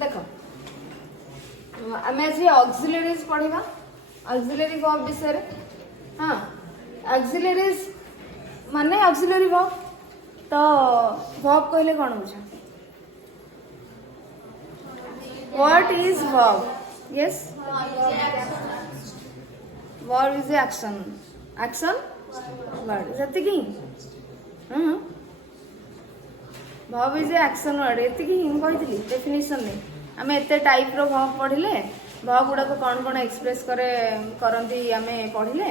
देख आम आज ऑक्सिलरीज पढ़ा ऑक्सिलरी वर्ब विषय हाँ ऑक्सिलरीज माने ऑक्सिलरी वर्ब तो वर्ब कहले कौन बुझ what is verb yes verb is action action word जति वर्ब इज एक्शन वर्ड एति हिं कही डेफिनेशन नहीं आम एत टाइप रो वर्ब पढ़िले वर्ब गुड़ाक कौन कौन एक्सप्रेस करे करती आम पढ़िले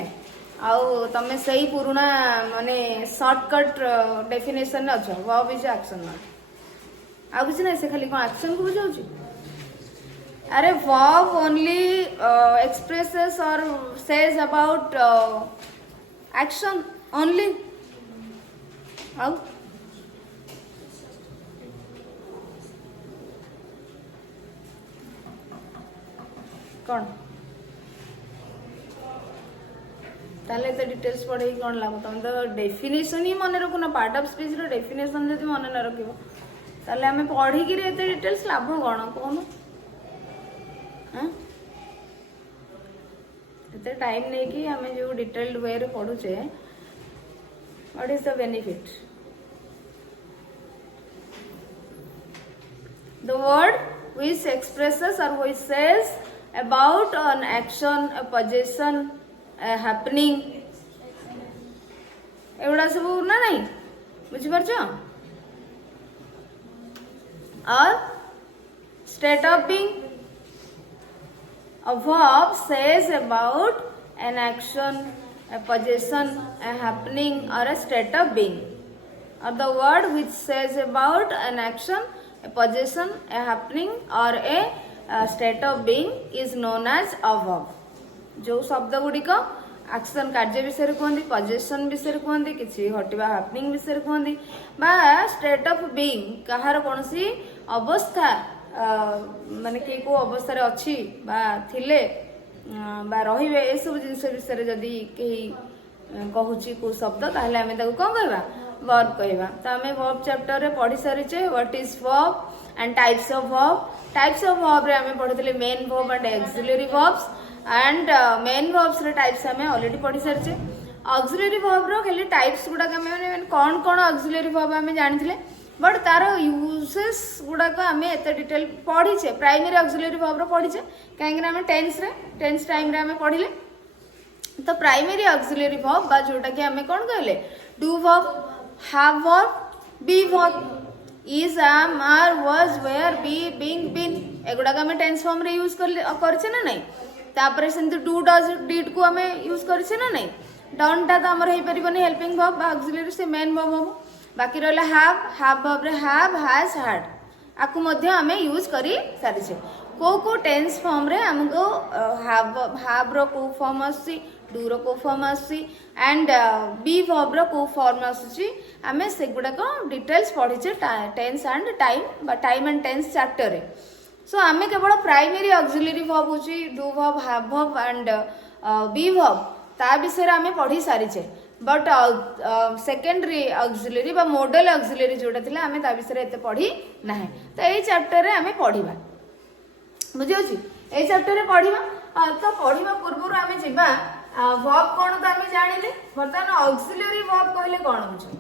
आउ तमें से ही पुराना माने शॉर्टकट डेफिनेशन अच्छ वर्ब इज एक्शन वर्ड आ कुछ ना से खाली कौन एक्शन को बुझाऊँ अरे वर्ब ओनली एक्सप्रेसेस और सेज अबाउट एक्शन ओनली आउ कौन ताले तो डिटेल्स पढ़े कौन लाभ तुम तो डेफिनेशन ही मन रखुना पार्ट ऑफ स्पीच रो डेफिनेशन जब मन न रखिबो ताले हमें पढ़ी कि एते डिटेल्स लाभ कौन कौन हां एते टाइम नहीं कि हमें जो डिटेल्ड वे रे पढुचे what is the benefit the word which expresses or which says about an action a possession a happening एवढा सब ना नहीं बुझी पारछ और state of being a verb says about an action a possession a happening or a state of being or the word which says about an action a possession a happening or a state of being is known as a verb जो शब्द गुड़िक action कार्य विषय कहते possession विषय कहते किसी घटवा happening विषय कहते बा स्टेट ऑफ बीइंग कहार कौन सी अवस्था माने कि को अवस्था रे अच्छी बा थिले बा रहिबे ए सब जिंस विषय जदी कही कहूची को शब्द ताहले हमें ताको कोन कहबा वर्ब कहबा तो हमें वर्ब चैप्टर रे पढ़ी सारिचे what is verb and types of verb रे हमें पढ़ितले main verb and auxiliary verbs and main verbs रे टाइप्स हमें ऑलरेडी पढ़ी सारिचे ऑक्सिलरी वर्ब रो खाली टाइप्स गुडा हमें कौन कौन ऑक्सिलरी वर्ब हमें जानिथिले बट तार यूजेस गुड़ाक आम एत डिटेल पढ़ीचे प्राइमरी ऑक्सिलरी वर्ब रो पढ़ीचे कहीं टेन्स टाइम रे हमें पढ़िले तो प्राइमरी ऑक्सिलरी वर्ब बा जोटा कि हमें कौन कहले do verb have verb be verb is am are was were be being been एगुड़ाक आम टेन्स फॉर्म रे यूज करछे ना नहीं तापर सेंती डू डज डिड को आम यूज करछे ना नहीं डन टा तो आमर हेई परिबनी हेल्पिंग वर्ब बा ऑक्सिलरी से मेन वर्ब हम बाकी रहला हैव वर्ब रे हैव हैज हैड आकु मध्य आम यूज करी सारिछे को टेन्स फॉर्म रे हमको हैव रो को फॉर्म आसी डू रो को फॉर्म आसी एंड बी वर्ब रो को फॉर्म आसी आमे से गुडा को डिटेल्स पढ़ीचे tense and time and tense chapter रे सो आमे केवल प्राइमरी ऑक्सिलरी वर्ब होची do verb have verb and be verb ता विषय आमे पढ़ी सारिचे बट सेकेंडरी ऑक्सिलरी बा मॉडल ऑक्सिलरी जोटा थिला आमे ता विषय एते पढ़ी नाही तो एई चैप्टर रे आमे पढ़ीबा बुझियोची एई चैप्टर रे पढ़ीबा तो पढ़ीबा पूर्व आमे जिबा वर्ब कोन तो आमे जानिले बर्तमान ऑक्सिलरी वर्ब कहले कोन बुझो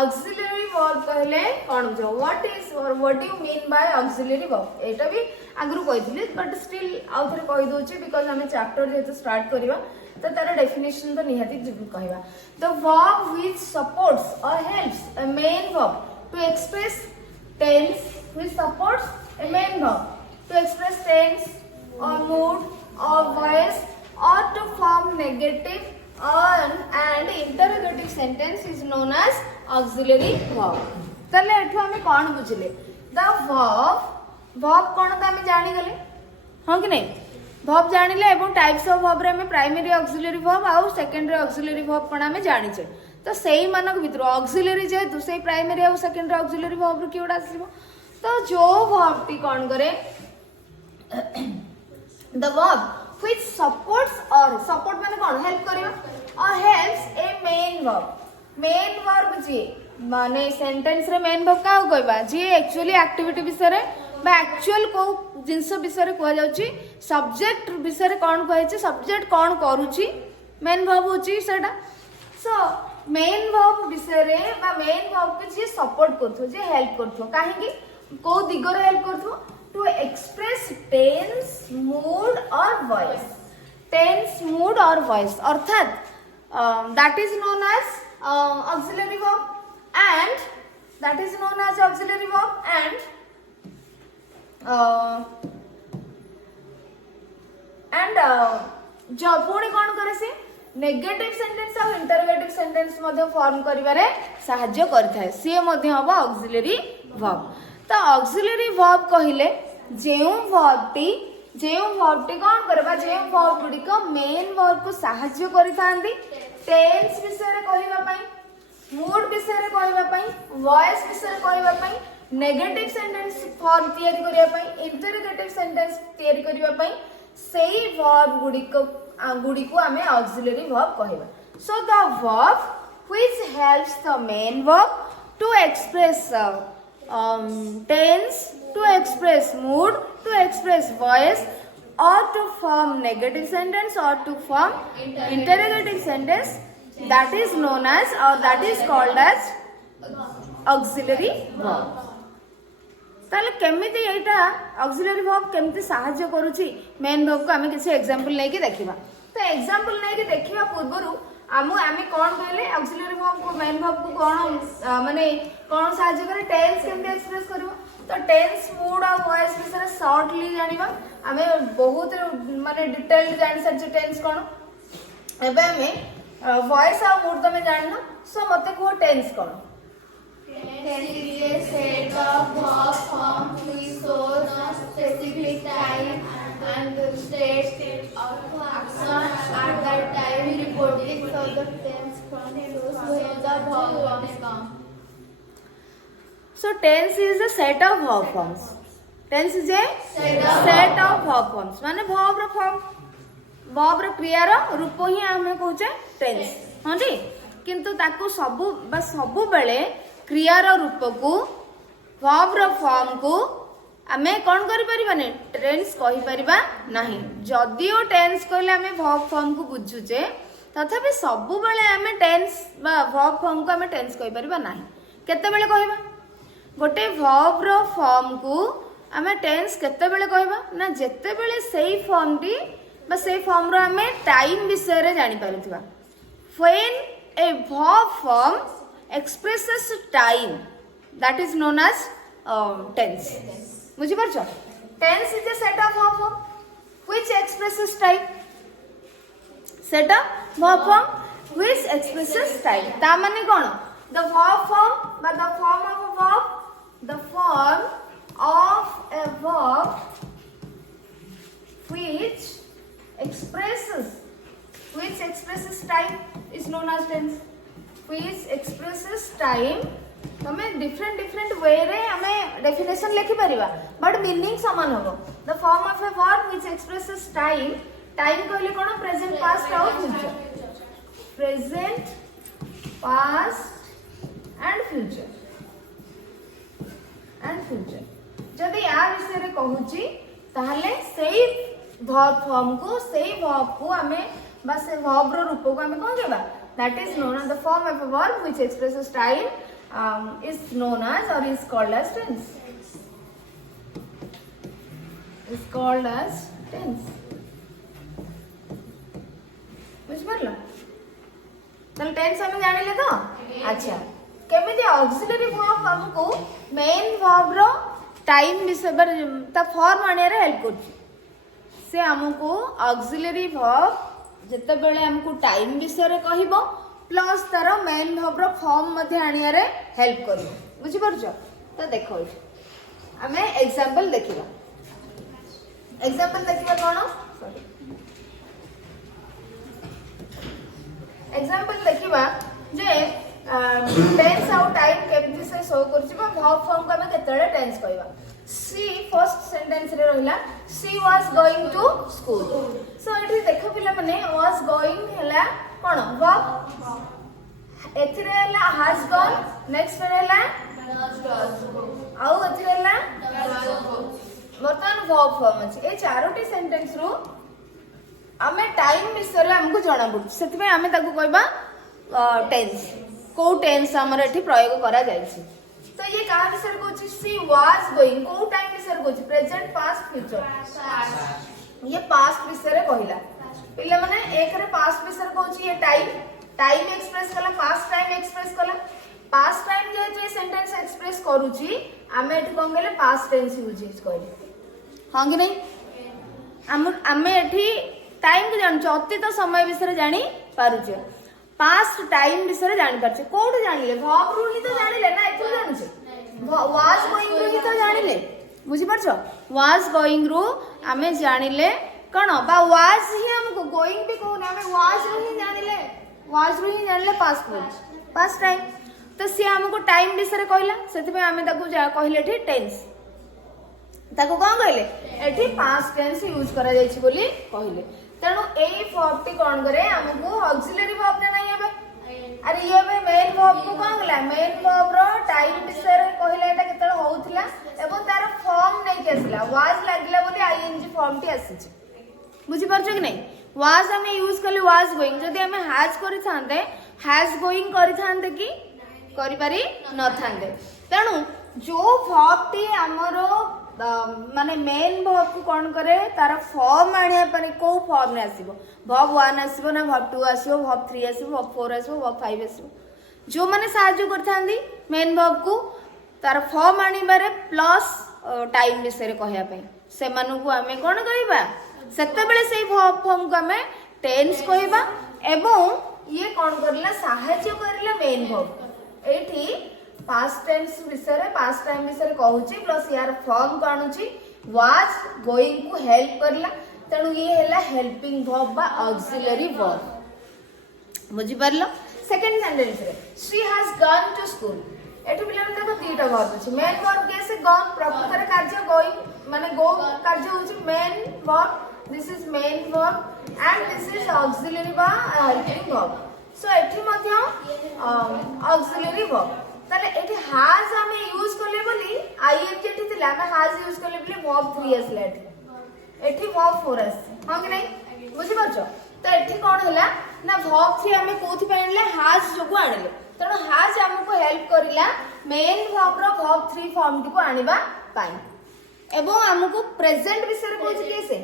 ऑक्सिलरी वर्ब कहले कोन बुझो व्हाट इज और what do you mean by auxiliary verb एटा भी आगरु कहिथिले बट स्टिल आउ थरे कहि दोचे बिकॉज़ आमे चैप्टर जेतो स्टार्ट करिबा तो तार डेफिनेशन तो निहाती कहवा द वर्ब व्हिच सपोर्ट्स और helps a main verb to express tense which supports a main verb to express tense और मूड और voice or to form negative and interrogative sentence is known as auxiliary verb तले एठो हमें कोन बुझिले the verb कोन त हमें जानि गले हां कि नहीं verb जानिले एवं टाइप्स ऑफ verb रे हमें प्राइमरी ऑक्सिलरी verb और सेकेंडरी ऑक्सिलरी verb कोन हमें जानिचे तो सेही मानक भितर ऑक्सिलरी जे दूसरे प्राइमरी और सेकेंडरी ऑक्सिलरी verb रो किउडा आसीबो तो जो verb टी कोन करे the verb which supports or support माने कौन हेल्प करेगा और helps a main verb जी माने सेंटेंस रे मेन वर्ब का कहबा जी एक्चुअली एक्टिविटी विषय रे बा एक्चुअल को जिनस विषय कह जाउची सब्जेक्ट विषय कौन कहे सब्जेक्ट कौन करूची मेन वर्ब होची सेटा सो मेन वर्ब विषय रे बा मेन वर्ब के जे सपोर्ट करथो जे हेल्प करथो काहे को दिगरे हेल्प करथो टू एक्सप्रेस टेंस मूड और वॉइस टेंस मूड और वॉइस अर्थात that is known as auxiliary verb and that is known as auxiliary verb and जो पुणी कौन करे से नेगेटिव सेंटेंस और इंटरोगेटिव सेंटेंस मध्य फॉर्म करिवारे सहाय्य करथाय से मध्य हबो ऑक्सिलरी वर्ब तो ऑक्सिलरी वर्ब कहिले जेउ वर्ब टी कौन करबा जेउ वर्ब गुडी को मेन वर्ब को सहाय्य करिथांदी टेंस विषय रे कहिबा पई मूड विषय रे कहिबा पई वॉइस विषय रे कहिबा पई नेगेटिव सेंटेंस फॉर्म तैयारी करिया पई इंटरोगेटिव सेंटेंस तैयारी करिया पई सेही वर्ब गुडी को हमें ऑक्सिलरी वर्ब कहिबा so the verb which helps the main verb to express tense, to express mood, to express voice, or to form negative sentence or to form interrogative sentence, that is known as or that is called as auxiliary verb. ताले केमिति एटा auxiliary verb केमिति सहाय्य करूची main verb को आमे किसी example नै कि देखिबा तो एग्जांपल नै कि देखिबा पूर्वरु आमे कौन कहले ऑक्सिलरी वर्ब को मेन वर्ब को कौन माने कौन सहाय्य करे टेंस केमिति एक्सप्रेस करबो तो टेंस मूड और वॉइस विषय शॉर्टली जानिबा आमे बहुत माने डिटेल्ड जानि सच टेंस कोन एबे आमे वॉइस और मूड तमे जानना सो मते को टेंस कोन Tense is a set of verb form which shows a specific time and state of action at the time reported. So the tense form shows where the verb forms come. So tense is a set of verb forms. Tense is a set of verb forms. माने verb रो form verb रो क्रिया रो रूप ही हमें कहूचे tense. हां जी किंतु ताको सबु बेले क्रिया रो रूप को verb रो form को आमे कौन करि परिबाने टेंस कहि परिबा नाही जदियो टेंस कहले आमे verb form को बुझुचे तथापि सबु बेले आमे टेंस बा verb form को आमे टेंस कहि परिबा नाही केते बेले कहिबा गोटे verb रो form को आमे टेंस केते बेले कहिबा ना जेते बेले सेही फॉर्म टी बा सेही फॉर्म रो आमे टाइम विषय रे जानि पारुथिबा when a verb form expresses time that is known as tense बुझी परछो tense is a set of verb form which expresses time set of verb form which expresses time ता माने कोन the verb form but the form of a verb the form of a verb which expresses time is known as tense which expresses time हमें different way रे हमें definition लिखि परिबा but meaning समान होबो the form of a verb which expresses time कहले कोन present past और future present past and future जदि या विषय रे कहूची ताहले सेही verb form को सेही verb को हमें बस verb रो रूप को हमें कोन देबा that is known as the form of a verb which expresses time is known as or is called as tense बुझ परला तल टेंस हमें जानिले तो अच्छा केमिति ऑक्सिलरी वर्ब हमको मेन वर्ब रो टाइम विषय ता फॉर्म आने रे हेल्प करछि से हमको ऑक्सिलरी वर्ब जते बेले हमको टाइम विषय रे कहिबो प्लस तार मेन वर्ब रो फॉर्म मध्ये आनिया रे हेल्प करिवो बुझि परछो तो देखो हमें एग्जांपल देखिबा कोन एग्जांपल देखिबा जे टेंस आउ टाइम केमति से शो करछि बा वर्ब फॉर्म को हमें केतळे टेंस कहबा सी फर्स्ट सेंटेंस रे रहिला she was going to school so एठी देखो पिला माने वाज गोइंग हला कोन वर्ब एथिरे हला हैज गॉन नेक्स्ट रे हला आउ एथिरे हला वर्ब फॉर्म अछि ए चारोटी सेंटेंस रो आमे टाइम विषय हमको जाना पड़छ सेति में आमे ताको कहबा टेंस को टेंस हमर एठी प्रयोग करा जाय छी। तो ये कहा विषय को छी सी वाज गोइंग को टाइम विषय को छी प्रेजेंट पास्ट फ्यूचर ये पास्ट विषय रे कहिला पिले माने एक रे पास्ट विषय को छी ये टाइम एक्सप्रेस कला पास्ट टाइम एक्सप्रेस कला पास्ट टाइम जे सेंटेंस एक्सप्रेस करू छी आमे एठी कोन गेले पास्ट टेंस यूज कइले हां कि नहीं आमे एठी टाइम को जान अतीत समय विषय जानी पारुचे पास्ट टाइम विषय जानी पारछे कोड जानिले वर्ब रू ही तो जानिले ना एतु जानुचे वाज गोइंग रू ही तो जानिले बुझी परछो वाज गोइंग रू आमे जानिले कोन बा वाज ही हमको गोइंग भी कोन आमे वाज रू ही जानिले पास्ट टाइम तो से हमको टाइम विषय कहला सेति पे आमे ताको कहले एठी टेंस ताको कोन कहले एठी पास्ट टेंस यूज करा जाय छी बोली कहले तेणु एई वर्ब टी कोन करे हमको ऑक्सिलरी वर्ब ने नहीं हेबे अरे ये में मेन वर्ब को कोन गला मेन वर्ब रो टाइम विषय रे कहले एटा केतल होउथला एवं तार फॉर्म नहीं केसला वाज लागला बोली आईएनजी फॉर्म टी आसी छी बुझी परछ कि नहीं वाज हमें यूज करले वाज गोइंग जदी हमें हैज करि थांते हैज गोइंग करि थांते कि करि पारी न थांते तेणु जो वर्ब टी हमरो माने मेन वर्ब को कोन करे तार फॉर्म आनिया पानी को फॉर्म ने आसीबो वर्ब 1 आसीबो ना वर्ब 2 आसीबो वर्ब 3 आसीबो वर्ब 4 आसीबो वर्ब 5 आसीबो जो माने साहाय्य करथांदी मेन वर्ब को तार फॉर्म आनी बारे प्लस टाइम विषय कहया पे से मानु को हमें कोन कहबा सेते बेले सेई वर्ब फॉर्म को हमें टेंस कहबा एवं ये कोन करला साहाय्य करला मेन वर्ब एठी पास्ट टेंस विषय रे पास्ट टाइम विषय कहूची प्लस यार फॉर्म को आणुची वाज गोइंग को हेल्प करला तेणु ये हैला हेल्पिंग वर्ब बा ऑक्सिलरी वर्ब बुझी परलो सेकंड सेंटेंस रे she has gone to school एठी पिला में देखो तीटा वर्ब अछि मेन वर्ब कैसे गॉन प्रकृत रे कार्य गोइंग माने गो कार्य होची main verb this is main verb and this is auxiliary बा हेल्पिंग वर्ब सो एठी मध्य ऑक्सिलरी वर्ब ताले एठी हैज हमें यूज करले बोली आईएनजी एठी थिला हमें हैज यूज करले बोली वर्ब 3 असला एठी वर्ब 4 आस हां कि नहीं बुझि परछो तो एठी कोन होला ना वर्ब 3 हमें कोथि पे आनले हैज जोगु आनले तणो हैज हमको हेल्प करिला मेन वर्ब रो वर्ब 3 फॉर्म को आनिबा पाई एवं हमको प्रेजेंट विषय कोथि कैसे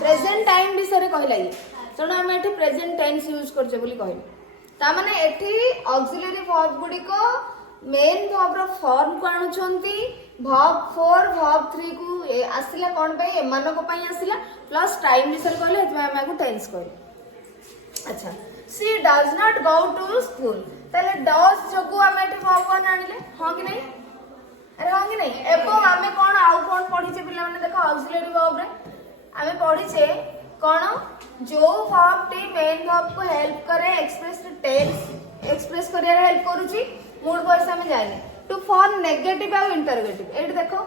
प्रेजेंट टाइम विषय कहला ये तणो हम एठी प्रेजेंट टेंस यूज करछे बोली कहले ता माने एठी ऑक्सिलरी वर्ब गुडी को मेन वर्ब रो फॉर्म को आणुछंती वर्ब 4 वर्ब 3 को आसिला कोन पे एमानो को पई आसिला प्लस टाइम विषय कहले हेतु हम को टेंस कहले अच्छा she does not go to school तले डज जोगु हम एठी वर्ब को आनिले हां कि नहीं अरे हां कि नहीं एबो हमें कोन आउ कोन पढिचे पिला माने देखो ऑक्सिलरी वर्ब रे हमें पढिचे कोन जो वर्ब टी मेन वर्ब को हेल्प करे एक्सप्रेस टेंस एक्सप्रेस करिया हेल्प करूची मूड वॉइस हमें जाने टू फॉर्म नेगेटिव और इंटरोगेटिव एट देखो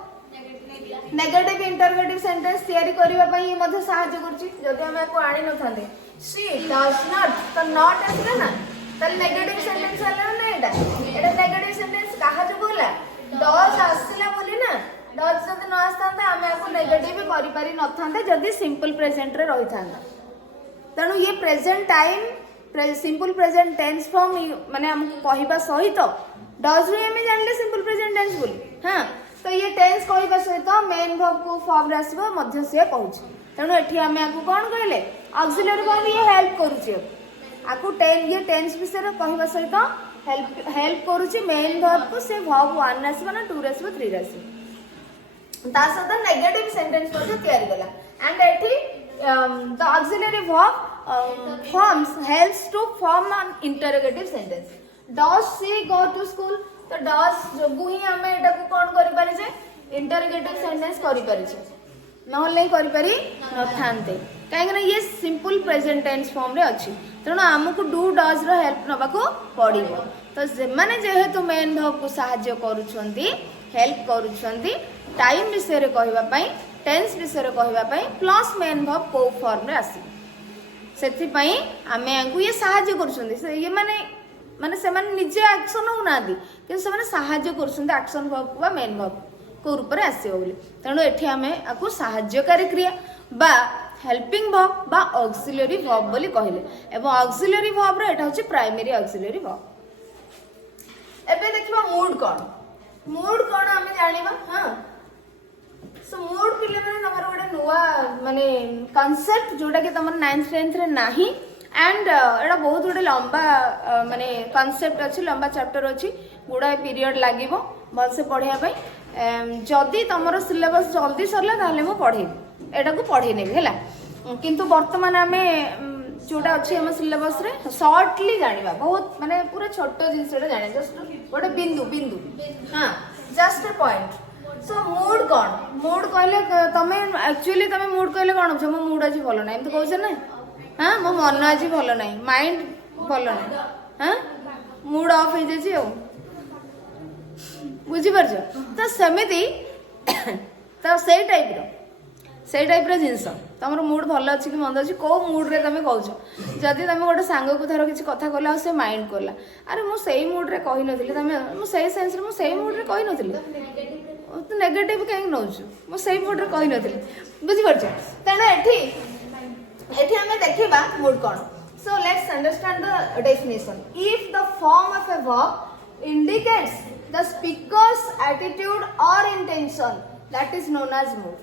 नेगेटिव इंटरोगेटिव सेंटेंस तैयारी करबा पई ये मध्ये सहायता करची जदि हम को आनी न थांदे शी डज नॉट तो नॉट आसला ना तल नेगेटिव सेंटेंस आला ना एटा नेगेटिव सेंटेंस कहा जो बोला डज आसला बोली ना डज जदि न आस्तांता हमें को नेगेटिव करि पारी न थांदे जदि सिंपल प्रेजेंट रे रहि थांदा तणु ये present time simple present tense form माने हमको कहबा सहित डज रे हमें जानले सिंपल प्रेजेंट टेंस बोली हां तो ये टेंस कहबा सहित मेन वर्ब को फॉर्म रे आसीबो मध्य से पहुंच तेणु एठी हमें आकु कोन कहले ऑक्सिलरी वर्ब ये हेल्प करूची आकु ये टेंस विषय कहबा सहित हेल्प करूची मेन वर्ब को से वर्ब 1 आसीबो ना 2 आसीबो 3 आसीबो ता सहित नेगेटिव सेंटेंस मध्ये तयारी गला एंड एठी the auxiliary verb forms helps to form an interrogative sentence does she go to school तो does जोगु ही हमें एटा को कोन करि पारि जे इंटरोगेटिव सेंटेंस करि पारि जे नहले नहीं करि पारि न थांते काहे ना ये सिंपल प्रेजेंट टेंस फॉर्म रे अछि तणो हमकु डू डज रो हेल्प नबा को पड़िबो तो जे माने जेहेतु मेन वर्ब को सहाय्य करूछंती हेल्प करूछंती टाइम विषय रे कहबा पई टेंस विषय रे कहबा पई प्लस मेन वर्ब को फॉर्म रे आसी सेति पई हमें आंकु ये सहाय्य करूछंती ये माने से माने निजे एक्शन हो नादी कि से माने सहाय्य करूछंती एक्शन वर्ब बा मेन वर्ब को रूप में आसो बोली तेणु एठी आमे आकु सहायकारी क्रिया बा हेल्पिंग वर्ब बा ऑक्सिलरी वर्ब बोली कहले एवं ऑक्सिलरी वर्ब रो एटा होची प्राइमरी ऑक्सिलरी वर्ब। एबे देखिबा मूड कोन आमे जानिबा। हां सो मूड पिले माने तमर गोटे नुवा माने कांसेप्ट जोटा कि तमर 9th 10th रे नाही एंड एटा बहुत गोटे लंबा माने कांसेप्ट अछि लंबा चैप्टर अछि गुडा पीरियड लागिवो भल से पढिया पई जदी तमर सिलेबस जल्दी सरला ताले मो पढे एटा को पढे नेबी हैला किंतु वर्तमान आमे जोटा अछि हम सिलेबस रे शॉर्टली जानिबा बहुत माने पूरा छोटो जिंसटा जाने जस्ट गोटे बिंदु हां just a point. So mood कहले तमे एक्चुअली तमे मूड कहले कोन छ मो मूड अछि भलो नै एम तो कहछ ना। हां मो मन अछि भलो नै माइंड भलो नै हां मूड ऑफ हो जाछि ओ बुझी परछ तो समिति तो सेई टाइप रो जिंस तमरो मूड भलो अछि कि मंद अछि को मूड रे तमे कहछ जदी तमे गोटे सांग को धर किछि कथा कहला से माइंड कहला अरे मो सेई मूड रे कहि नथिले तमे मो सेई सेंस रे मो सेई मूड रे कहि नथिले तो नेगेटिव कहीं नौछु मो सही मूड रे कहि नथिले बुझी परछ तेना एठी हमें देखिबा mood cone. So let's understand the definition if the form of a verb indicates the speaker's attitude or intention that is known as mood।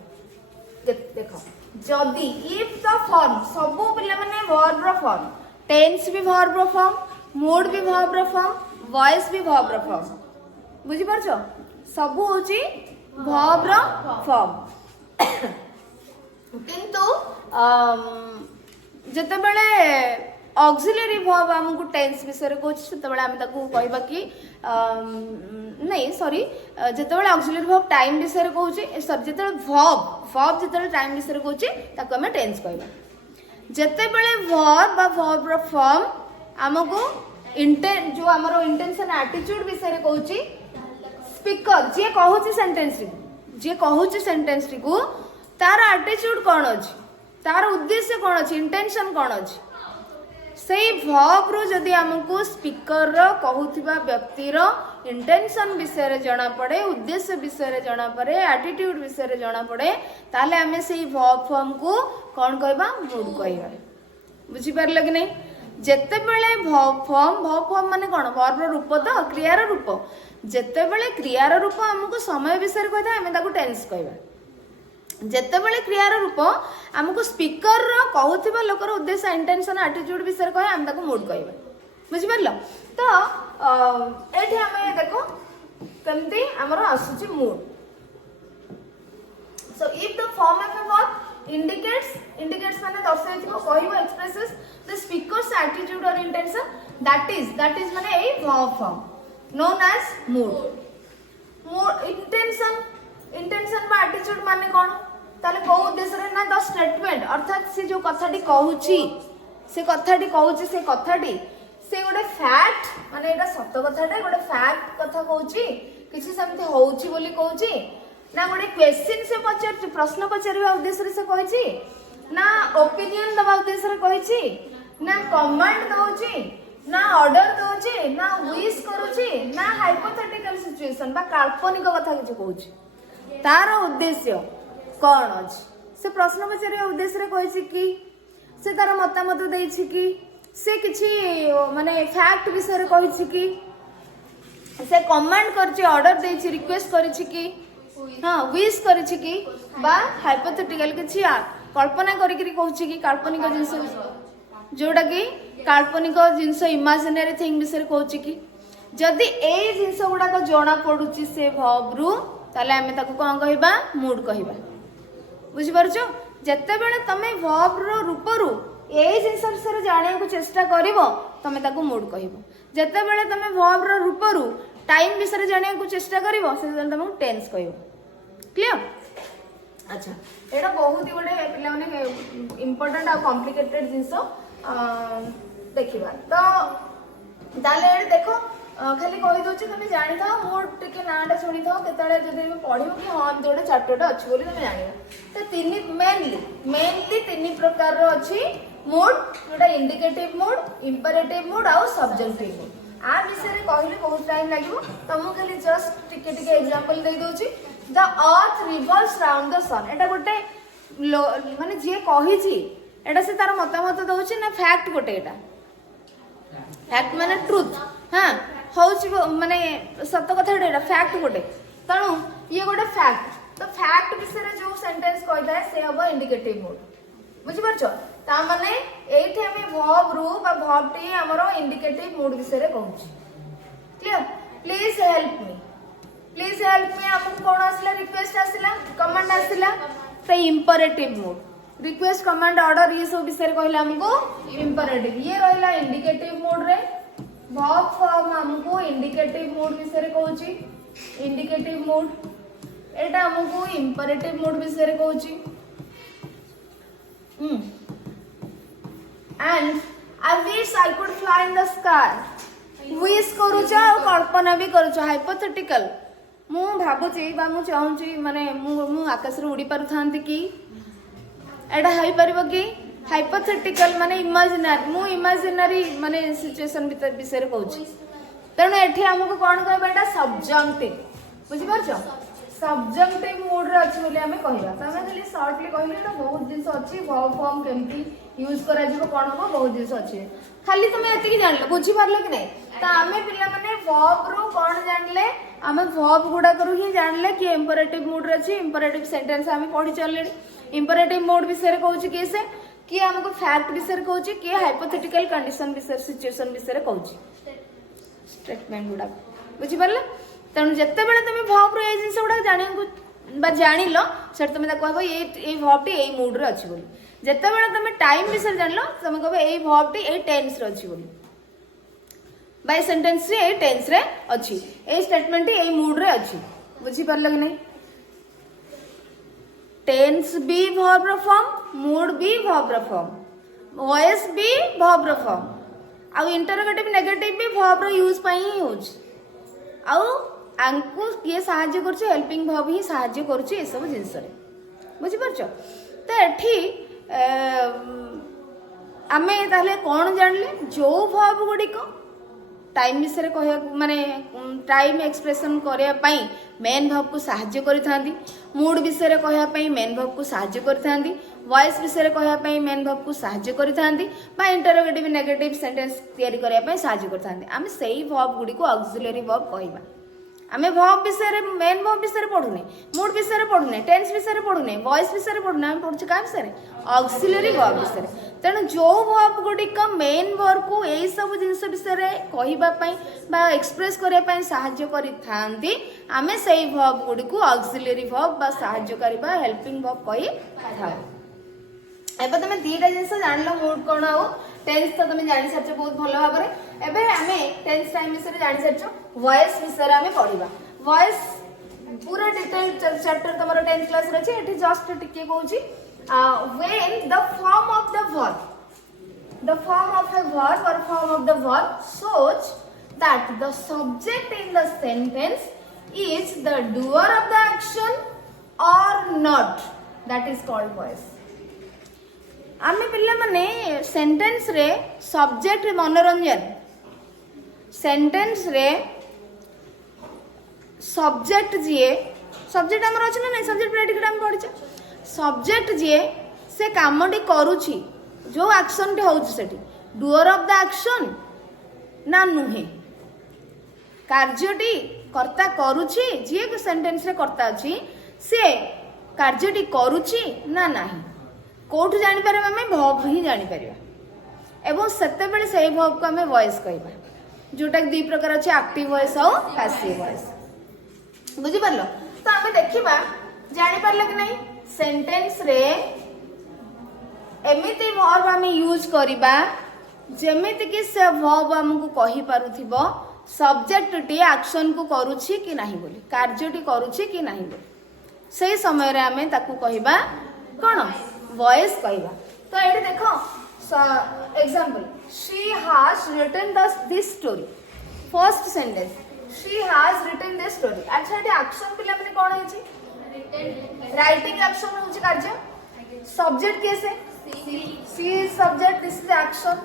देखो जदी इफ द फॉर्म सबो पिले माने वर्ब रो फॉर्म टेंस भी वर्ब रो form mood भी verb रो form voice भी verb रो form बुझी परछ सबु होची वर्ब रो फॉर्म किंतु जते बेले ऑक्सिलरी वर्ब हमकु टेंस विषय रे कोछ तते बेले हम ताकू कहबा कि नहीं सॉरी जते बेले ऑक्सिलरी वर्ब टाइम विषय रे कहूची सॉरी जते वर्ब जते बेले टाइम विषय रे कहूची ताको हम टेंस कहबा जते बेले वर्ब बा वर्ब रो फॉर्म हमकु इंटेंट जो हमरो इंटेंशन एटीट्यूड विषय रे कहूची स्पीकर जे कहूची सेंटेंस को तार एटीट्यूड कौन अच्छी तार उद्देश्य कौन अच्छी इंटेंशन कौन अच्छी से वर्ब रो जदी हमको स्पीकर रो कहूथिबा व्यक्ति रो इंटेंशन विषय रे जाना पड़े उद्देश्य विषय रे जाना पड़े एटीट्यूड विषय रे जाना पड़े ताले हमें से वर्ब फॉर्म को कौन कहबा मूड कहबा बुझी पारल कि नहीं जेते बेले वर्ब फॉर्म माने कोन वर्ब रो रूप तो क्रिया रो रूप जेते बेले क्रिया रो रूप हमको समय विषय रे कहता हमें ताको टेंस कहबा जेते बेले क्रिया रो रूप हमको स्पीकर रो कहउथिबा लोकर उद्देश्य इंटेंशन एटीट्यूड विषय रे कहे हम ताको मूड कहबा बुझी पारल तो एठी हमें देखो केमती हमरो आसुची mood. So if the form of a verb indicates माने दर्शाइथिबो कहबो एक्सप्रेसेस द स्पीकर्स एटीट्यूड और इंटेंशन दैट इज माने a verb form known as mood intention बा एटीट्यूड माने कोन ताले को उद्देश्य रे ना द स्टेटमेंट अर्थात से जो कथाटी कहूची से कथाटी से गोटे फैक्ट माने एटा सत्य कथाटे गोटे फैक्ट कथा कहूची किछि समिति होउची बोली कहूची ना गोटे क्वेश्चन से पचार प्रश्न पचारिबा उद्देश्य रे से कहूची ना ओपिनियन दबा उद्देश्य रे कहूची ना कमांड दउची ना ऑर्डर दउची ना विश करूची ना हाइपोथेटिकल सिचुएशन बा काल्पनिक कथा किछ कहूची तार उद्देश्य कोन अछि से प्रश्न पचारिबा उद्देश्य रे कहूची कि से तार मतामत देइछि कि से किछि माने फैक्ट विषय रे कहूची कि से कमांड करछि ऑर्डर देइछि रिक्वेस्ट करिछि कि हां विश करिछि कि बा हाइपोथेटिकल किछि कल्पना करिकरी कहूची कि काल्पनिक जिंस जोटा कि काल्पनिक जिंस इमेजिनरी थिंग विषय कहूची कि जदि ए जिंस गुडा को जणा पडुची से वर्ब रु ताले हमें ताको कोन कहबा मूड कहबा बुझि परछो जत्ते बेले तमे वर्ब रो रूप रु ए जिंस विषय जाने को चेष्टा करिवो तमे ताको मूड कहबो जत्ते बेले तमे वर्ब रो रूप रु टाइम विषय जाने को चेष्टा करिवो से तमे टेंस कहबो क्लियर। अच्छा एटा बहुत ही गोटे पिला माने इंपोर्टेंट आ कॉम्प्लिकेटेड जिंस देखिबा तो ताले देखो खाली कहि दोछि तमे जानि था मोर टिके नाटा सुनि था केतळे जदि हम पढिबो कि हां जोडे चार्टरटा अछि बोली तमे जानिबा तो तीन मेनली तीन प्रकार रो अछि मूड जोडा इंडिकेटिव मूड इंपेरेटिव मूड आ सब्जेक्टिव मूड आ विषय कहले बहुत टाइम लागो तुमको खाली जस्ट टिके टिके एग्जांपल दे दोची the earth revolves round the sun एटा गोटे माने जे कहि छी एटा से तार मतामत दउची ना फैक्ट गोटे एटा फैक्ट माने ट्रुथ हां होची माने सत्य कथा एटा फैक्ट गोटे तणु ये गोटे फैक्ट तो फैक्ट विषय जो सेंटेंस कहता है से हबो इंडिकेटिव मोड बुझी परछो ता माने एठी हमें वर्ब रू बा वर्ब टी हमरो इंडिकेटिव मोड विषय रे कहूची क्लियर प्लीज हेल्प मी हमको कोन आसला रिक्वेस्ट आसला कमांड आसला तो imperative mode request command order ये सब विषय कहला हमको इंपरेटिव ये रहला इंडिकेटिव मोड रे वर्ब फॉर्म हमको इंडिकेटिव मोड विषय रे कहूची इंडिकेटिव मोड एटा हमको इंपरेटिव मोड विषय रे कहूची and I wish I could fly in the sky wish करूचा और कल्पना भी करूचा hypothetical मु भाबुची बा मु चाहूची माने मु आकाश रे उड़ी पारु थांती कि एडा होई परबो कि hypothetical माने imaginary माने सिचुएशन विषय रे कहूची तेणु एठी हमको कोन कहबा एटा subjunctive बुझि परछो सब्जेक्टिव मोड रे अछि बोली हमें कहबा त हमें खाली शॉर्टली कहले एटा बहुत जिंस अछि वर्ब फॉर्म केमती यूज करा जिवो कोन हो बहुत जिंस अछि खाली तुम एति कि जानलो बुझी पारलो कि नै त हमें पिल्ला माने वर्ब रो कोन जानले हमें वर्ब गुडा करू ही जानले कि इंपरेटिव मोड रे अछि इंपरेटिव सेंटेंस हमें पढी चलले इंपरेटिव मोड विषय रे कहूची केसे कि हमको फैक्ट विषय रे कहूची कि हाइपोथेटिकल कंडीशन विषय सिचुएशन विषय रे कहूची स्टेटमेंट गुडा बुझी पारलो तेणु जिते बड़े तुम वर्ब रो जिन गुड़ा जान जानिल से तुम कहब ये वर्ब टी यही मूड रे अच्छी बोली जिते बड़े तुम टाइम विषय जान तुम कह ये वर्ब टी यही टेंस रे अच्छी बोली बाय सेंटेंस रे यही टेंस रे अच्छी ये स्टेटमेंट टी यही मूड रे अच्छी बुझी पारल कि नहीं टेंस भी वर्ब रो फॉर्म मूड भी वर्ब रो फॉर्म वॉइस भी वर्ब रो फॉर्म आ इंटरोगेटिव नेगेटिव भी वर्ब रो यूज पई ही होछ आ आंकु किए साहाଯ୍य करछ हेल्पिंग वर्ब ही साहाଯ୍य करछ ए सब जिंस रे बुझि परछ त एठी आमे ताले कोन जानले जो वर्ब गुडी को टाइम विषय कहया माने टाइम एक्सप्रेशन करया पई मेन वर्ब को साहाଯ୍य करि थांदी मूड विषय कहया पई मेन वर्ब को साहाଯ୍य करि थांदी वॉइस विषय कहया पई मेन वर्ब को साहाଯ୍य करि थांदी बा इंटरोगेटिव नेगेटिव सेंटेंस तयारी करया पई साहाଯ୍य करि थांदी आमे सेही वर्ब गुडी को ऑक्सिलरी वर्ब कहबा आमे वर्ब विषय मेन वर्ब विषय पढुने मूड विषय पढुने टेंस विषय पढुने वॉइस विषय पढुने आमे पढुछ का विषय ऑक्सिलरी वर्ब विषय तेणु जो वर्ब गुडिक मेन वर्ब को एई सब जिंस विषय कहबा पई बा एक्सप्रेस करया पई साहाଯ୍य करि थांदी आमे सेही वर्ब गुडी को ऑक्सिलरी वर्ब बा साहाଯ୍यकारी बा हेल्पिंग वर्ब कहि थाउ एबे तुम दीटा जिंस जानलो मूड कोन आउ टेंस तो तुम जानि सच बहुत भलो भाबरे एबे आमे टेंस टाइम विषय जानि सच वॉइस विषय आमे पढिबा वॉइस पूरा डिटेल चैप्टर तमरो 10th क्लास रे छै एठी जस्ट टिके कहूची when the form of a verb or form of the verb shows that the subject in the sentence is the doer of the action or not that is called voice आमे पिल्ला माने sentence रे subject मनोरंजन sentence रे subject जिए subject हमर अछि ना नहीं सब्जेक्ट प्रेडिकेट हम पढिछ सब्जेक्ट जिए से कामटी करूछि जो एक्शन टे होउछ सेठी डुअर ऑफ द एक्शन ना नुहे कार्यटी कर्ता करूछि जे सेंटेंस रे कर्ता अछि से कार्यटी करूछि ना नाही कोठ जानि पारे हमें वर्ब ही जानि परिबा एवं सेते बेले सेही वर्ब को हमें वॉइस कहबा जोटा दी प्रकार अछि एक्टिव वॉइस और पैसिव वॉइस बुझी परलो तो हमें देखिबा जानि परलो कि नहीं सेंटेंस रे एमिति वर्ब हमें यूज करिबा जेमिति कि से वर्ब हमकु कहि पारुथिबो सब्जेक्ट टी एक्शन को करूछि कि नाही बोली कार्यटी करूछि कि नाही बोली सेही समय रे हमें ताकू कहिबा कोन वॉइस कहबा तो एठी देखो example she has written this story first sentence she has written this story अच्छा एठी एक्शन पिला माने कोन होची राइटिंग एक्शन होची कार्य सब्जेक्ट कैसे she is subject this is action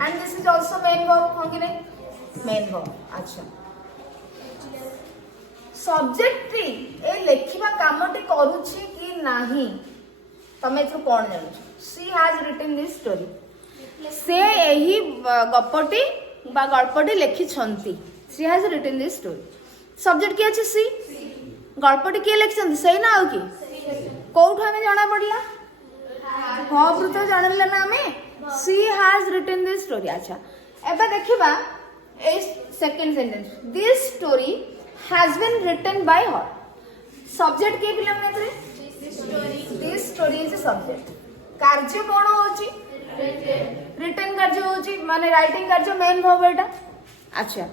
and this is also main verb हो कि नहीं मेन वर्ब। अच्छा सब्जेक्ट ए लेखिबा कामटी करूछि कि नाही तमे एथु कोन जानु she has written this story से एही गपटी बा गल्पटी लिखि छंती she has written this story subject की अछि सी गल्पटी के लिखि छंती सही ना आउ की कोठु हमें जाना पड़ला वर्ब तो जानले ना हमें she has written this story. अच्छा एबे देखिबा ए second sentence this story has been written by her subject के पिला माने दिस स्टोरी इज सब्जेक्ट कार्य कोन होची रिटन कार्य होची माने राइटिंग कार्य मेन वर्ब एटा। अच्छा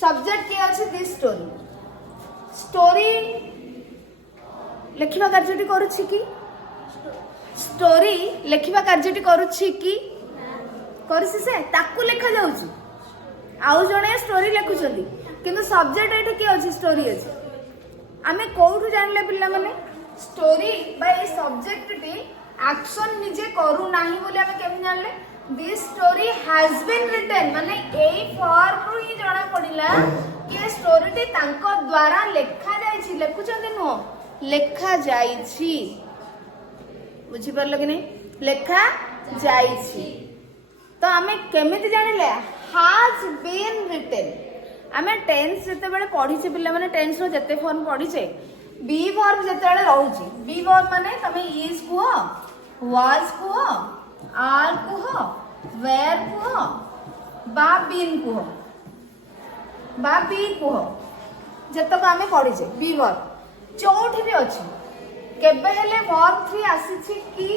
सब्जेक्ट के अछि दिस स्टोरी स्टोरी लेखिबा कार्यटी करूछि कि स्टोरी लेखिबा कार्यटी करूछि कि करछि से ताकू लेखा जाउछि आउ जणे स्टोरी लेखुछंती किंतु सब्जेक्ट एटा कि अछि स्टोरी अछि आमे कोठु जानले पिल्ला माने स्टोरी बाय सब्जेक्ट टी एक्शन निजे करू नाही बोली आमे केम जानले this story has been written माने एई फॉर्म रु ही जणा पडिला कि स्टोरी टी तांको द्वारा लेखा जाईछि लेखुछंती नो लेखा जाईछि बुझी परलो कि नहीं लेखा जाईछि तो आमे केमिति जानिले हैज बीन रिटन आमे टेंस जते बेले पढी छे पिल्ला माने टेंस रो जते फॉर्म पढी छे बी वर्ब जते बेले रहउची बी वर्ब माने तमे इज कुहो वाज कुहो आर कुहो वेयर कुहो बा बीन कुहो बा बी कुहो जते को आमे पढी छे बी वर्ब चौठी भी अछि केबे हेले वर्ब 3 आसी छी की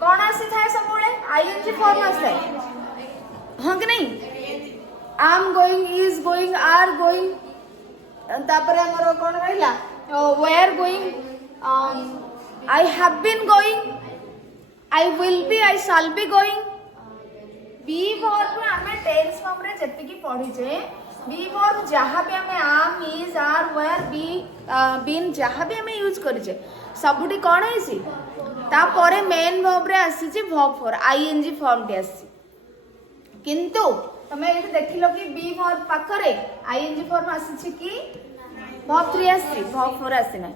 कौन आसी थाए सबले आईएनजी फॉर्म आसे हां कि नहीं I am going is going are going तापर हमर कोन रहला were going I have been going I will be I shall be going be verb हमें टेंस फॉर्म रे जति की पढी छे बी वर्ब जहाँ भी हमें am is are were be been जहाँ भी हमें यूज करिछे सबुटी कोन हैसी तापरे मेन वर्ब रे आसी छी वर्ब फॉर आईएनजी फॉर्म टे आसी किंतु तमे एठी देखिलो कि बी वर्ब पाखरे आईएनजी फॉर्म आसी छी कि वर्ब 3 आसी वर्ब 4 आसी ना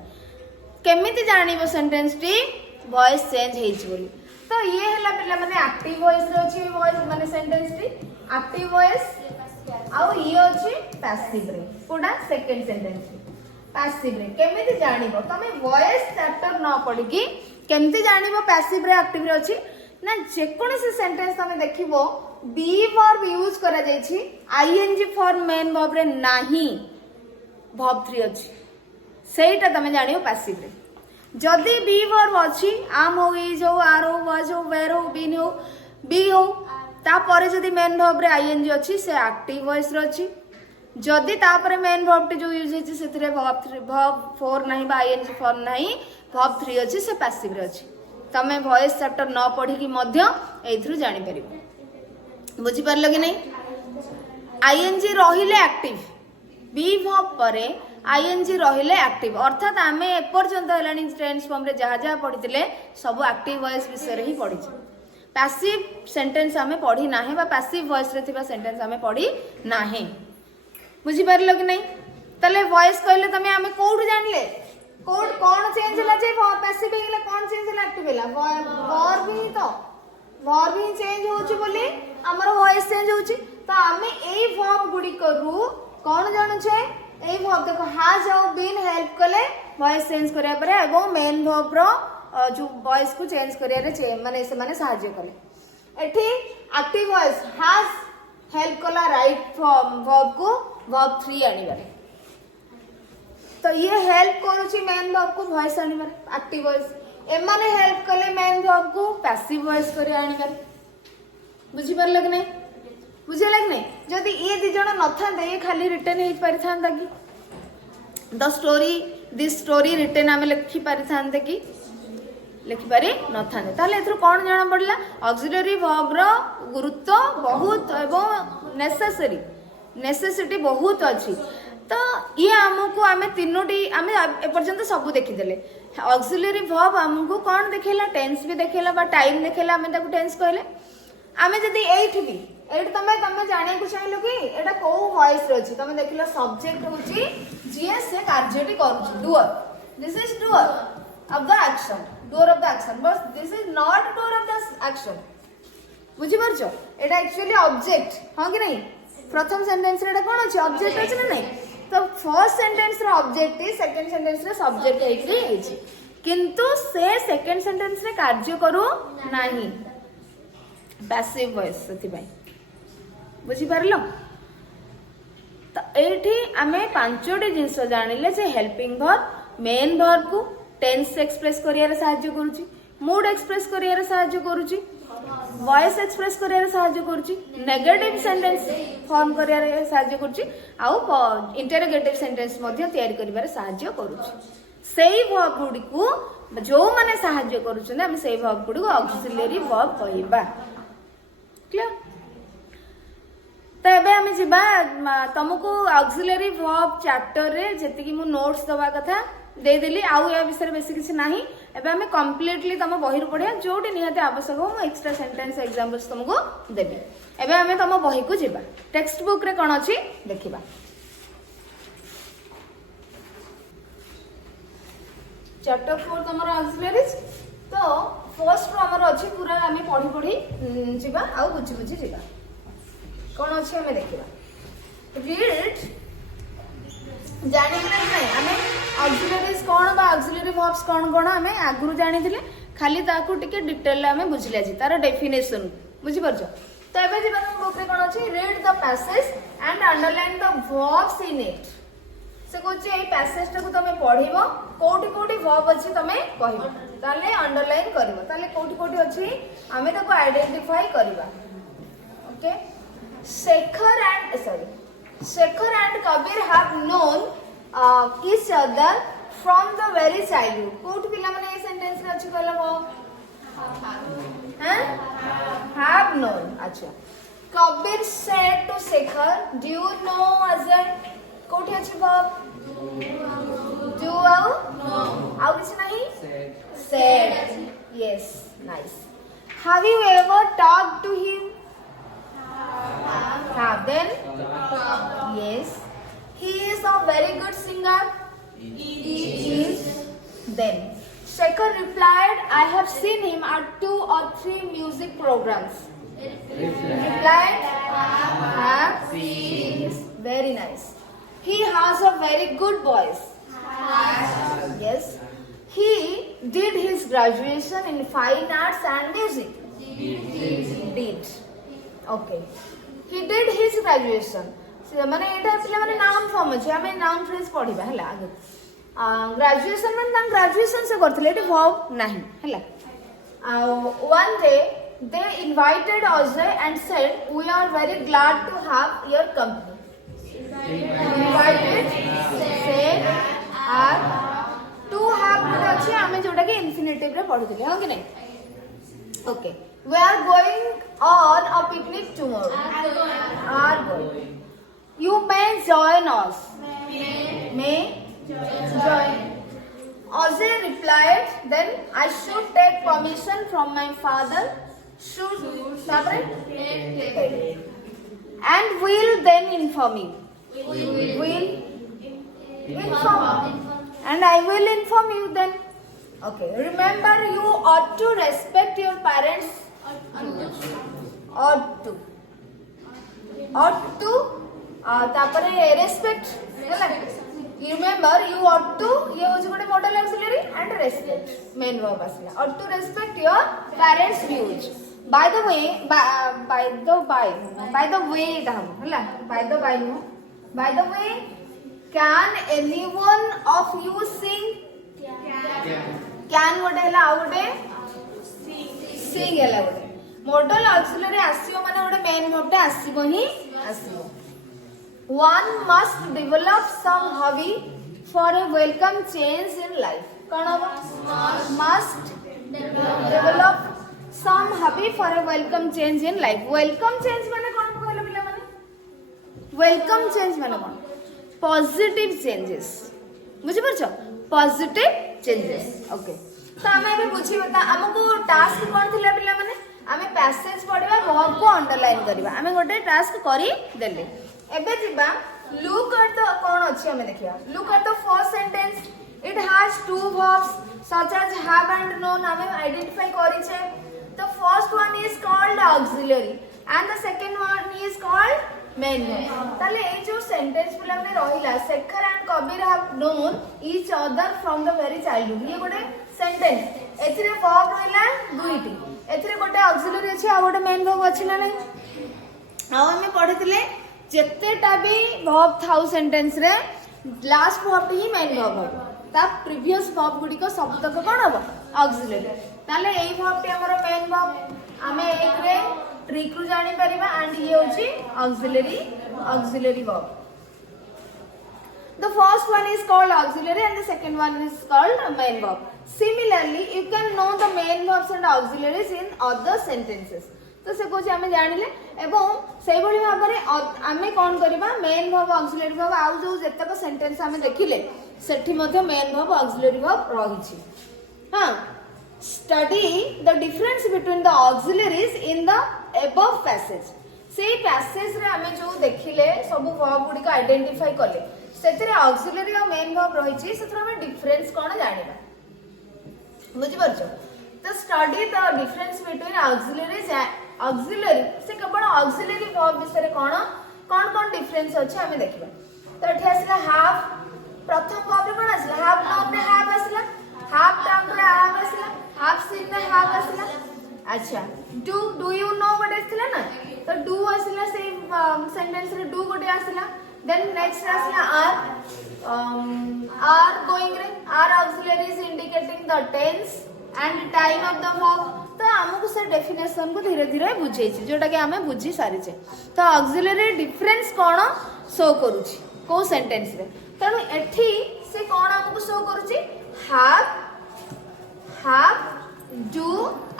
केमिति जानिबो सेंटेंस टी वॉइस चेंज हेइछ बोली तो ये हला पिला माने एक्टिव वॉइस रे अछि वॉइस माने सेंटेंस टी एक्टिव वॉइस आउ ये अछि पैसिव रे कोडा सेकंड सेंटेंस पैसिव रे केमिति जानिबो तमे वॉइस चैप्टर न पढी कि केमिति जानिबो पैसिव रे एक्टिव रे अछि ना जे कोनसे सेंटेंस तमे देखिबो बी वर्ब यूज करा जायछि आईएनजी फॉर्म मेन वर्ब रे नाही वर्ब 3 अछि सेटा तमे जानिबो पैसिव रे जदी बी वर्ब अछि आम हो इज हो आर हो वाज हो वेयर हो बीन हो बी हो ता परे जदी मेन वर्ब रे आईएनजी अछि से एक्टिव वॉइस रे अछि जदी ता परे मेन वर्ब टे जो यूज हेछि सेथिरे वर्ब 4 नाही बा आईएनजी फॉर्म नाही वर्ब 3 अछि से पैसिव रे अछि तमे वॉइस चैप्टर न पढी कि मध्य एथरु जानि परिबो बुझी परलो कि नहीं आईएनजी रहिले एक्टिव बी वर्ब परे आईएनजी रहिले एक्टिव अर्थात आमे एपर्यंत हेलानी टेंस फॉर्म रे जहा जहा पढितिले सब एक्टिव वॉइस विषय रे ही पढी छ पैसिव सेंटेंस आमे पढी नाही बा पैसिव वॉइस रे थिबा सेंटेंस आमे पढी नाही बुझी परलो कि नहीं तले वॉइस कहले तमे आमे कोठु जानले कोड कोन चेंज होला जे पैसिव हेला कोन चेंज होला एक्टिव हेला वर्ब ही तो वर्ब ही चेंज होची बोली हमर वॉइस चेंज होची तो आमे एई वर्ब गुडी करू कोन जानु छे एई वर्ब देखो हैज और बीन हेल्प कले वॉइस चेंज करिया परे एवं मेन वर्ब रो जो वॉइस को चेंज करिया रे माने से माने सहाय्य कले एठी एक्टिव वॉइस हैज हेल्प कला राइट वर्ब को वर्ब 3 आनी बारे तो ये हेल्प करूची मेन वर्ब को वॉइस आनी बारे एक्टिव वॉइस एमाने हेल्प कले मेन वर्ब को पैसिव वॉइस करिया आनी बारे बुझी परले कि नहीं बुझे लग नहीं जदि ये दी जण न थांदे ये खाली रिटन हे परिथांदा कि the story this story written आमे लिखि परिथांदे कि लिखि पारे न थांदे ताले एथरो कोन जाना पड़ला ऑक्सिलरी वर्ब रो गुरुत्व बहुत एवं नेसेसिटी बहुत अछि तो ये हमको आमे तीनोटी आमे एपर्यंत सब देखि देले ऑक्सिलरी वर्ब हमको कोन देखेला टेंस भी देखेला बा टाइम देखेला आमे ताको टेंस कहले आमे जदी एट तमे तमे जाने को चाहिए कि एटा को वॉइस रे अछि तमे देखिलो सब्जेक्ट होची जे से कार्यटी करूची doer this is doer of the action doer of the action but this is not doer of the action बुझी परछो एटा एक्चुअली ऑब्जेक्ट हां कि नहीं प्रथम सेंटेंस रे एटा कोन अछि ऑब्जेक्ट अछि ना नहीं तो फर्स्ट सेंटेंस रे ऑब्जेक्ट है सेकंड सेंटेंस रे सब्जेक्ट हेकरी हेछि किंतु से सेकंड सेंटेंस रे कार्य करू नाही पैसिव वॉइस सेति भाई बुझी पारलो तो एठी आमे पांचोटी जिंस जानिले जे हेल्पिंग वर्ब मेन वर्ब को टेंस एक्सप्रेस करियारे सहाय्य करूची मूड एक्सप्रेस करियारे सहाय्य करूची वॉइस एक्सप्रेस करियारे सहाय्य करूची नेगेटिव सेंटेंस फॉर्म करियारे सहाय्य करूची आउ इंटरोगेटिव सेंटेंस मध्ये तयारी करिवारे सहाय्य करूची सेई वर्ब गुडी को जो माने सहाय्य करूछन हम सेई वर्ब गुडी को ऑक्सिलरी वर्ब कहबा क्लियर तो एबे हमें जीवा तुमको ऑक्सिलरी वर्ब चैप्टर रे जेति कि मु नोट्स दवा कथा दे देली आउ या विषय बेसी किछ नाही एबे हमें कंप्लीटली तुम बही रू पढिया जोटी निहाते आवश्यक हो मु एक्स्ट्रा सेंटेंस एग्जांपल्स तुमको देबी एबे हमें तुम बही को जीवा टेक्स्ट बुक रे कोन अछि देखिबा चैप्टर 4 तमरा ऑक्सिलरीज तो फर्स्ट रो हमर अछि पूरा हमें पढी पढी जीवा आउ बुझी बुझी जीवा कौन अच्छे हमें देखिबा रीड जानि नहीं हमें ऑक्सिलरीज कौन बा ऑक्सिलरी वर्ब्स कौन हमें आगुरु जानि दिले खाली ताकू टिके डिटेल हमें बुझिला जी तार डेफिनेशन बुझि परछो तो एबे जीवन बुक रे कौन अछि read the passage and underline the verbs in it से कोचे ए पैसेज टाको तमे पढिबो कोठी कोठी वर्ब अछि तमे कहिबो ताले अंडरलाइन करबो ताले कोठी कोठी अछि हमें ताको आइडेंटिफाई करबा okay Shekhar and Kabir have known each other from the very childhood. कोट पिला माने ए सेंटेंस रे अछि कहला वो हैं have known अच्छा Kabir said to Shekhar do you know Ajay कोठी अछि वर्ब do आउ आउ किछ नहीं said yes nice have you ever talked to him have then yes he is a very good singer is then Shekhar replied I have seen him at 2 or 3 music programs replied have seen very nice he has a very good voice yes he did his graduation in fine arts and music did okay he did his graduation से माने एटा पिला माने noun form अछि हमें noun phrase पढिबा हला आगे graduation माने ना ग्रेजुएशन से करथले एटा वर्ब नाही हला one day they invited Ajay and said we are very glad to have your company invited said are to have good अछि हमें जोटा के इंफिनिटिव रे पढिथिले हो कि नहीं okay we are going on a picnic tomorrow are going you may join us may join Ajay replied then I should take permission from my father should and will then inform you will inform and I will inform you then okay remember you ought to respect your parents ought to तापरे respect हैला remember you ought to ये होज गोटे model auxiliary and respect main verb आसला ought to respect your parents views by the way by the way ता हम हैला by the way can anyone of you sing can गोटे हैला आ गोटे sing हैला गोटे मॉडल ऑक्सिलरी आसीओ माने गोटे main verb आसीबो he आसीबो one must develop some hobby for a welcome change in life कौन होगा must develop some hobby for a welcome change in life welcome change माने कौन कहले पिला माने welcome change माने कौन positive changes बुझि परछ positive changes ओके तो हमें भी बुझी बता हमको टास्क कौन थिला पिला माने आमे पैसेज पढ़िबा वर्ब को अंडरलाइन करबा आमे गोटे टास्क करी देले एबे जिबा लुक एट द कोन अछि हमें देखिया look at the first sentence it has two verbs such as have and known हमें आइडेंटिफाई करी छे the first one is called auxiliary and the second one is called main verb ताले ए जो sentence पुला में रहिला Shekhar and Kabir have known each other from the very childhood ये गोटे सेंटेंस एथिरे वर्ब रहिला दुईटी एथिरे गोटे ऑक्सिलरी अछि आ गोटे मेन वर्ब अछि ना नै आ हमें पढितिले जेतेटा भी वर्ब थाउ सेंटेंस रे लास्ट वर्ब ही मेन वर्ब हो ता प्रीवियस वर्ब गुडी को सब तक कोन हो ऑक्सिलरी ताले एई वर्ब टी हमर मेन वर्ब हमें एक रे ट्रिक रु जानि परिबा एंड ये होची auxiliary verb The first one is called auxiliary and the second one is called main verb. Similarly, you can know the main verbs and auxiliaries in other sentences. तो से कुछ हमें जानिले एवं सेही भली भाबरे हमें कोन करबा मेन वर्ब ऑक्सिलरी वर्ब आउ जो जतक सेंटेंस हमें देखिले सेठी मध्ये मेन वर्ब ऑक्सिलरी वर्ब रहिछि हां study the difference between the auxiliaries in the above passage से पैसेज रे हमें जो देखिले सब वर्ब गुडी को आइडेंटिफाई करले सेतरे ऑक्सिलरी और मेन वर्ब रहिछि सेतरे हमें डिफरेंस कोन जानिबा बुझि परछो तो study the difference between auxiliary से केवल ऑक्सिलरी वर्ब विषय कोन डिफरेंस अछि हमें देखिबा तो एठी आसला हाफ प्रथम वर्ब रे कोन आसला हाफ नाउन रे हाफ आसला हाफ टाउन रे हाफ आसला हाफ सीन रे हाफ आसला अच्छा डू यू नो व्हाट आसला ना तो डू आसला से सेंटेंस रे डू गोटे आसला then next asla are going रे are auxiliaries indicating the tense and time of the verb तो हमको से डेफिनेशन को धीरे धीरे बुझे छी जोटा कि हमें बुझी सारी छे तो ऑक्सिलरी डिफरेंस कोन शो करूची को सेंटेंस रे तनु एठी से कोन हमको शो करूची have do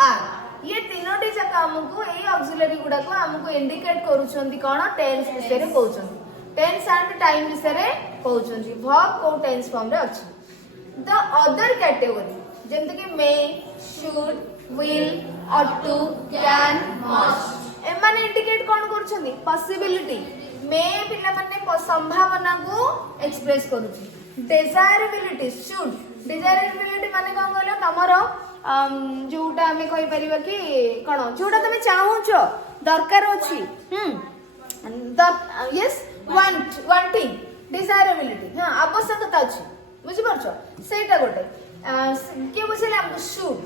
are ये तीनोटी जका हमको एई ऑक्सिलरी गुडा को हमको इंडिकेट करूछंती कोन टेंस विषय रे कहउछंती टेंस एंड टाइम विषय रे कहउछंती वर्ब को टेंस फॉर्म रे अछि द अदर कैटेगरी जेंते कि may should will ought to can must ए माने इंडिकेट कोन करूछंती पॉसिबिलिटी मे पिला माने संभावना को एक्सप्रेस करूछि डिजायरेबिलिटी शुड डिजायरेबिलिटी माने कोन कहलो तमरो जोटा हमें कहि परिबा कि कोन जोटा तमे चाहूछो दरकार अछि द यस wanting desirability हां आवश्यकता अछि बुझि परछो सेटा गोटे के बुझले हमको शुड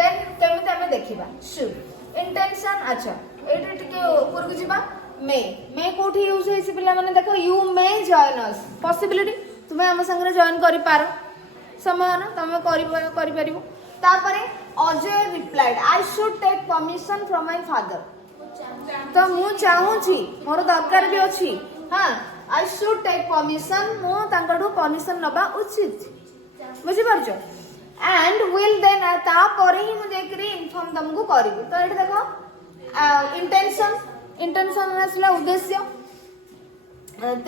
देन केमित हमें देखिबा शुड इंटेंशन अच्छा एटा टिके ऊपर को जिबा मे कोठी यूज होइछि पिला माने देखो you may join us possibility तुमे हम संगे जॉइन करि पारो समय ना तुमे करि परिबो तापरे Ajay replied I should take permission from my father तो मु चाहू छी मोर दरकार भी अछि हां आई शुड टेक परमिशन मु तांकडू परमिशन नबा उचित बुझि परछो एंड विल देन ता परे ही मु जेकरी इन्फॉर्म तुमको करबी तो एठी देखो इंटेंशन असला उद्देश्य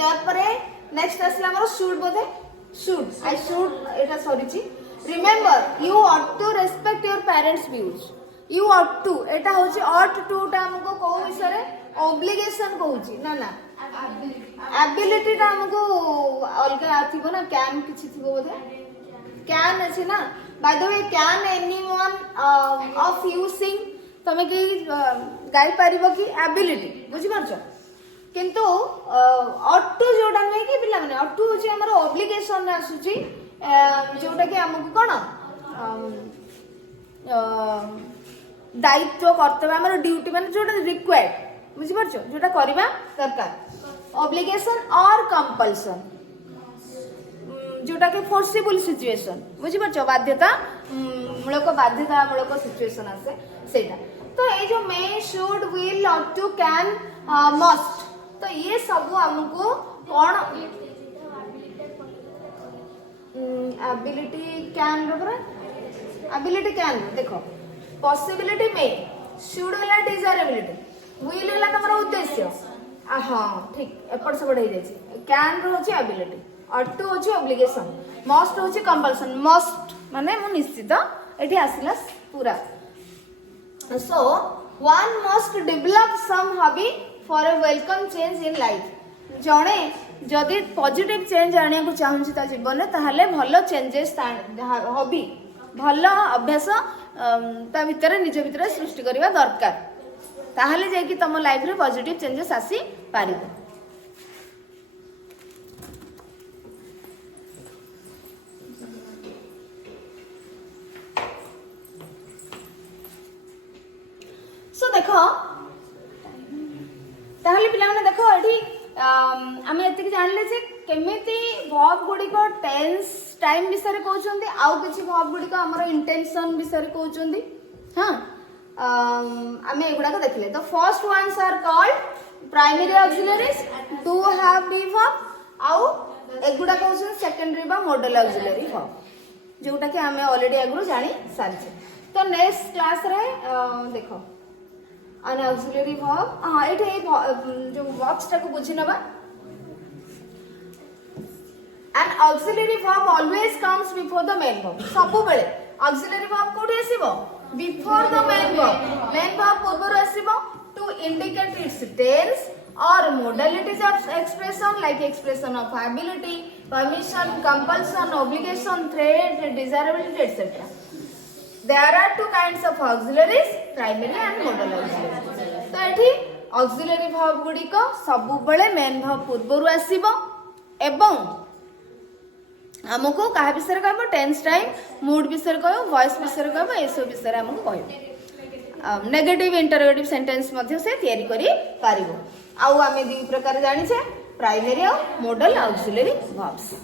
तापरे नेक्स्ट असला हमर शुड बोधे शुड आई शुड एटा सॉरी छी remember you ought to respect your parents views you ought to एटा होची ऑट टू टा हमको को विषय रे ऑब्लिगेशन कहूची ना ना एबिलिटी टा हमको अलगा आथिबो ना कैन किछि थिबो बोधे कैन अछि ना by the way can anyone of you sing तमे कि गाई पारिबो कि एबिलिटी बुझि परछो किंतु ऑट टू जोडा नै कि पिला माने ऑट टू होची हमर ऑब्लिगेशन रे आसुची जोटा कि हमको कोन दायित्व कर्तव्य हमर ड्यूटी माने जोटा रिक्वायर्ड बुझि परछो जोटा करबा दरकार ऑब्लिगेशन और कंपल्सन जोटा के फोर्सिबल सिचुएशन बुझि परछो बाध्यता मूलक सिचुएशन आसे सेटा तो ए जो may should will ought to can must तो ये सब हमको कोन एबिलिटी कैन रो एबिलिटी कैन देखो पॉसिबिलिटी में शुड वाला डिजायरेबिलिटी विल वाला तमरो उद्देश्य हां ठीक एपट से बढ़ाई जाय कैन रो होची एबिलिटी ऑट टू होची ऑब्लिगेशन मस्ट होची कंपल्सन मस्ट माने मु निश्चित एठी आसिला पूरा So one must develop some hobby for a welcome change in life. जड़े जदि पॉजिटिव चेंज आने को चाहूँगी ता जीवन ताहले भल चेंजेस हॉबी भल अभ्यास ता भितर निज भितर सृष्टि करबा दरकार ताहले जे कि तम लाइफ रे पॉजिटिव चेंजेस आसी पारिबो. सो देखो ताहले पिला माने देखो एठी आमे एतिक जानले जे केमिति वर्ब गुडी को टेंस टाइम विषय रे कहउचंदी आउ किछि वर्ब गुडी को हमर इंटेंशन विषय रे कहउचंदी. हां आमे एगुडा को देखले. The first ones are called primary auxiliaries do have be verb आउ एगुडा कहउचंदी सेकेंडरी बा मॉडल ऑक्सिलरी वर्ब जोटा कि आमे ऑलरेडी आगु जानि सारछे. तो नेक्स्ट क्लास रे देखो an auxiliary verb एठे जो verbs टाको बुझी नबा. an auxiliary verb always comes before the main verb. सब बेले auxiliary verb कोठी आसीबो before the main verb. main verb पूर्व आसीबो to indicate its tense or modalities of expression like expression of ability, permission, compulsion, obligation, threat, desirability, etc. There are two kinds of auxiliaries, primary and modal auxiliaries. तो एठी auxiliary verb गुडी को सबु बेले main verb पूर्वरु आसीबो एवं हमको काहे विषय कहबो टेंस टाइम मूड विषय कहबो वॉइस विषय कहबो एसो विषय हमको कहबो. नेगेटिव इंटरोगेटिव सेंटेंस मध्ये से तयारी करी पारिबो. आउ आमे दी प्रकार जानि छे प्राइमरी और मॉडल ऑक्सिलरी वर्ब्स.